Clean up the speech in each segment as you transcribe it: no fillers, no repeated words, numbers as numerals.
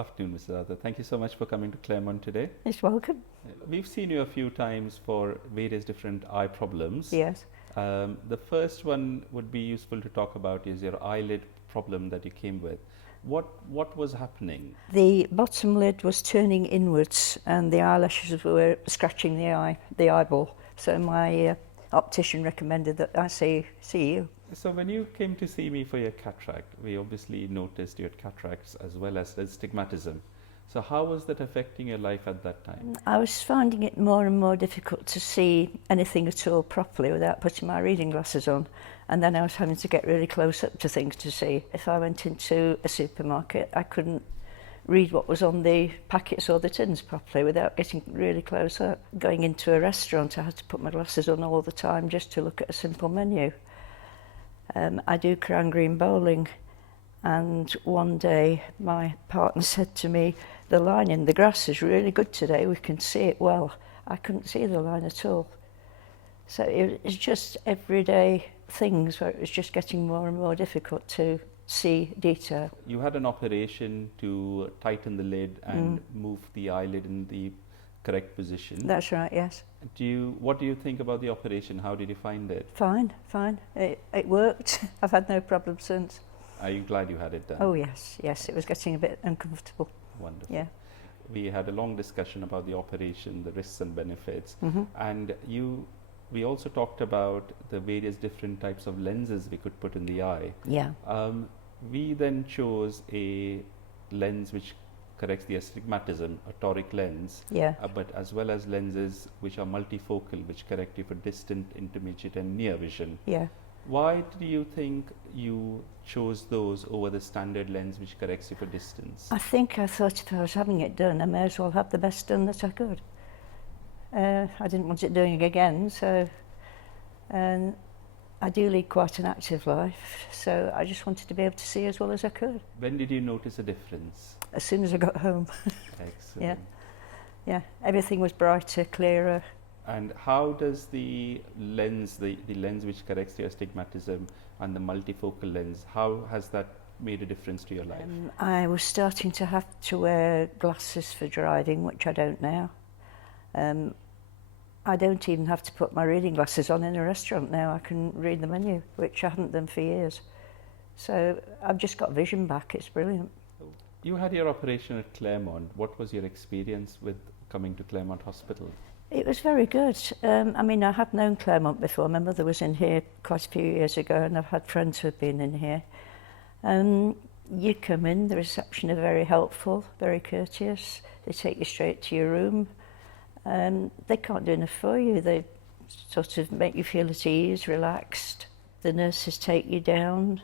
Afternoon, Mr. Arthur. Thank you so much for coming to Claremont today. You're welcome. We've seen you a few times for various different eye problems. Yes. The first one would be useful to talk about is your eyelid problem that you came with. What was happening? The bottom lid was turning inwards and the eyelashes were scratching the eyeball. So my optician recommended that I see you. So when you came to see me for your cataract, we obviously noticed you had cataracts as well as astigmatism. So how was that affecting your life at that time? I was finding it more and more difficult to see anything at all properly without putting my reading glasses on. And then I was having to get really close up to things to see. If I went into a supermarket, I couldn't read what was on the packets or the tins properly without getting really close up. Going into a restaurant, I had to put my glasses on all the time just to look at a simple menu. I do crown green bowling, and one day my partner said to me, "The line in the grass is really good today, we can see it well." I couldn't see the line at all. So it's just everyday things where it was just getting more and more difficult to see detail. You had an operation to tighten the lid and move the eyelid in the correct position. That's right, yes. What do you think about the operation? How did you find it? Fine. It worked. I've had no problems since. Are you glad you had it done? Oh yes, it was getting a bit uncomfortable. Wonderful. Yeah. We had a long discussion about the operation, the risks and benefits, and we also talked about the various different types of lenses we could put in the eye. Yeah. We then chose a lens which corrects the astigmatism, a toric lens, Yeah. but as well as lenses which are multifocal, which correct you for distant, intermediate and near vision. Yeah. Why do you think you chose those over the standard lens which corrects you for distance? I thought if I was having it done, I may as well have the best done that I could. I didn't want it doing again, so I do lead quite an active life, so I just wanted to be able to see as well as I could. When did you notice a difference? As soon as I got home. Excellent. Yeah, everything was brighter, clearer. And how does the lens, the lens which corrects your astigmatism and the multifocal lens, how has that made a difference to your life? I was starting to have to wear glasses for driving, which I don't now. I don't even have to put my reading glasses on in a restaurant now. I can read the menu, which I haven't done for years. So I've just got vision back. It's brilliant. You had your operation at Claremont. What was your experience with coming to Claremont Hospital? It was very good. I mean, I had known Claremont before. My mother was in here quite a few years ago, and I've had friends who have been in here. You come in, the reception are very helpful, very courteous. They take you straight to your room. They can't do enough for you. They sort of make you feel at ease, relaxed. The nurses take you down.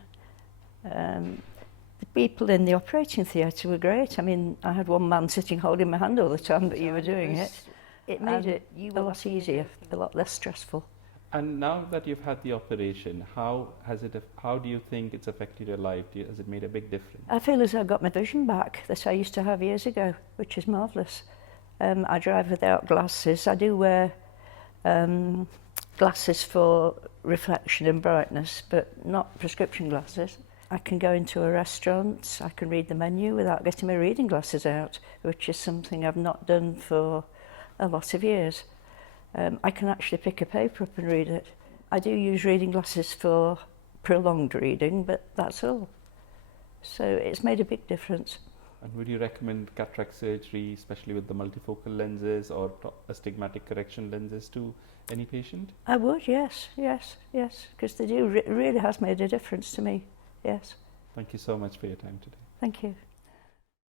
The people in the operating theatre were great. I mean, I had one man sitting holding my hand all the time that you were doing it. It made it a lot easier, a lot less stressful. And now that you've had the operation, how do you think it's affected your life? Has it made a big difference? I feel as though I got my vision back that I used to have years ago, which is marvellous. I drive without glasses. I do wear glasses for reflection and brightness, but not prescription glasses. I can go into a restaurant, I can read the menu without getting my reading glasses out, which is something I've not done for a lot of years. I can actually pick a paper up and read it. I do use reading glasses for prolonged reading, but that's all. So it's made a big difference. And would you recommend cataract surgery, especially with the multifocal lenses or astigmatic correction lenses, to any patient? I would, yes, because they do. It really has made a difference to me, yes. Thank you so much for your time today. Thank you.